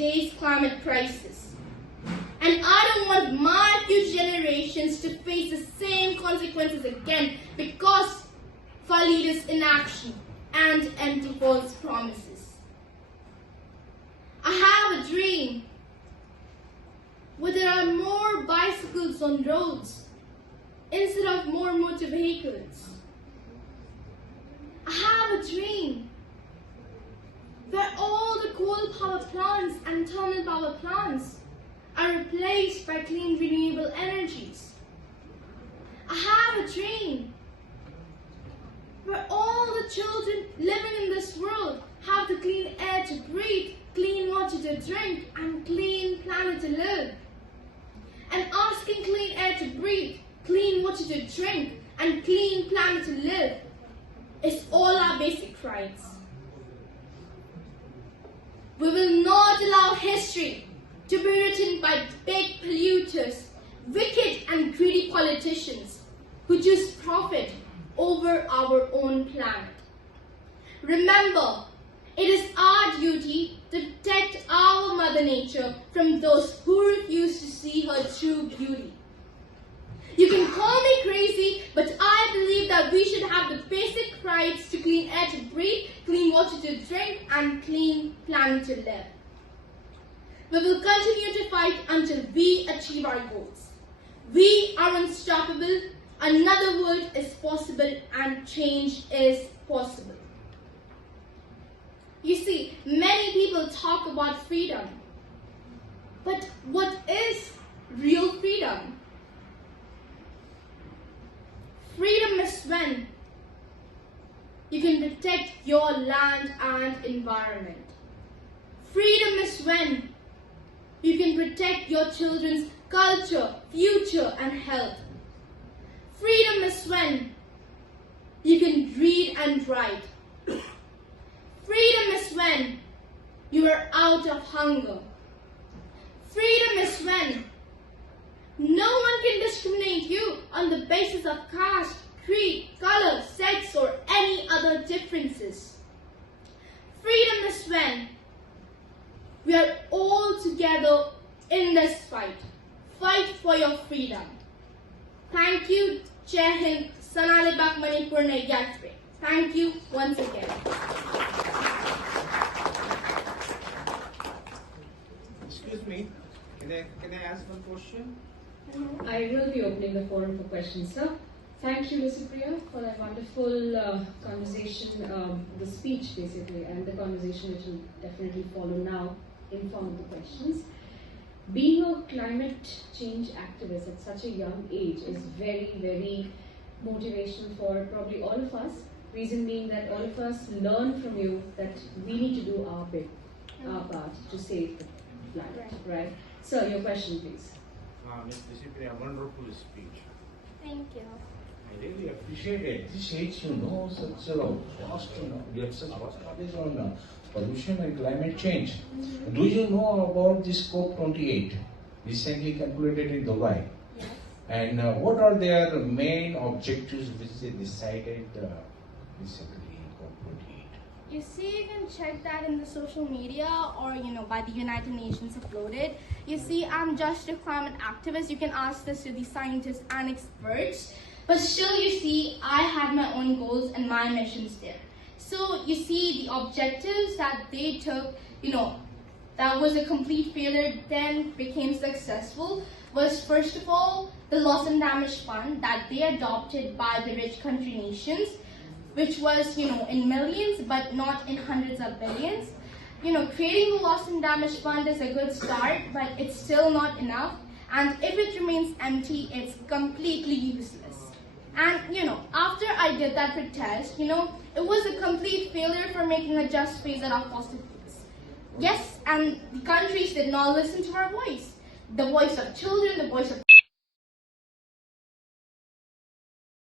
today's climate crisis. And I don't want my future generations to face the same consequences again because of our leaders' inaction and empty false promises. I have a dream where there are more bicycles on roads instead of more motor vehicles. I have a dream where all the coal power plants and thermal power plants are replaced by clean renewable energies. I have a dream where all the children living in this world have the clean air to breathe, clean water to drink, and clean planet to live. And asking clean air to breathe, clean water to drink, and clean planet to live is all our basic rights. We will not allow history to be written by big polluters, wicked and greedy politicians who choose profit over our own planet. Remember, it is our duty to protect our Mother Nature from those who refuse to see her true beauty. You can call me crazy, but I believe that we should have the basic rights to clean air to breathe, clean water to drink, and clean planet to live. We will continue to fight until we achieve our goals. We are unstoppable, another world is possible, and change is possible. You see, many people talk about freedom, but what is real freedom? Freedom is when you can protect your land and environment. Freedom is when you can protect your children's culture, future, and health. Freedom is when you can read and write. Freedom is when you are out of hunger. Freedom is when no one can discriminate you on the basis of caste, creed, color, sex, or any other differences. Freedom is when we are all together in this fight. Fight for your freedom. Thank you, Jai Hind, Sanalibak Manipur ne Yatre. Thank you once again. Excuse me, can I ask one question? I will be opening the forum for questions, sir. Thank you, Licypriya, for that wonderful conversation, the speech basically, and the conversation which will definitely follow now in form of the questions. Being a climate change activist at such a young age is very, very motivational for probably all of us. Reason being that all of us learn from you that we need to do our bit, our part to save the planet, right? Sir, your question, please. Ms. Licypriya, wonderful speech. Thank you. I really appreciate it. At this age, such a vast, you have such vast knowledge on pollution and climate change. Do you know about this COP28, recently concluded in Dubai? Yes. And what are their main objectives which they decided recently in COP28? You see, you can check that in the social media or, by the United Nations uploaded. You see, I'm just a climate activist. You can ask this to the scientists and experts. But still, you see, I had my own goals and my missions there. So, you see, the objectives that they took, that was a complete failure, then became successful, was first of all, the loss and damage fund that they adopted by the rich country nations, which was, in millions, but not in hundreds of billions. Creating the loss and damage fund is a good start, but it's still not enough. And if it remains empty, it's completely useless. And, after I did that protest, it was a complete failure for making a just phase out of fossil fuels. Yes, and the countries did not listen to our voice. The voice of children, the voice of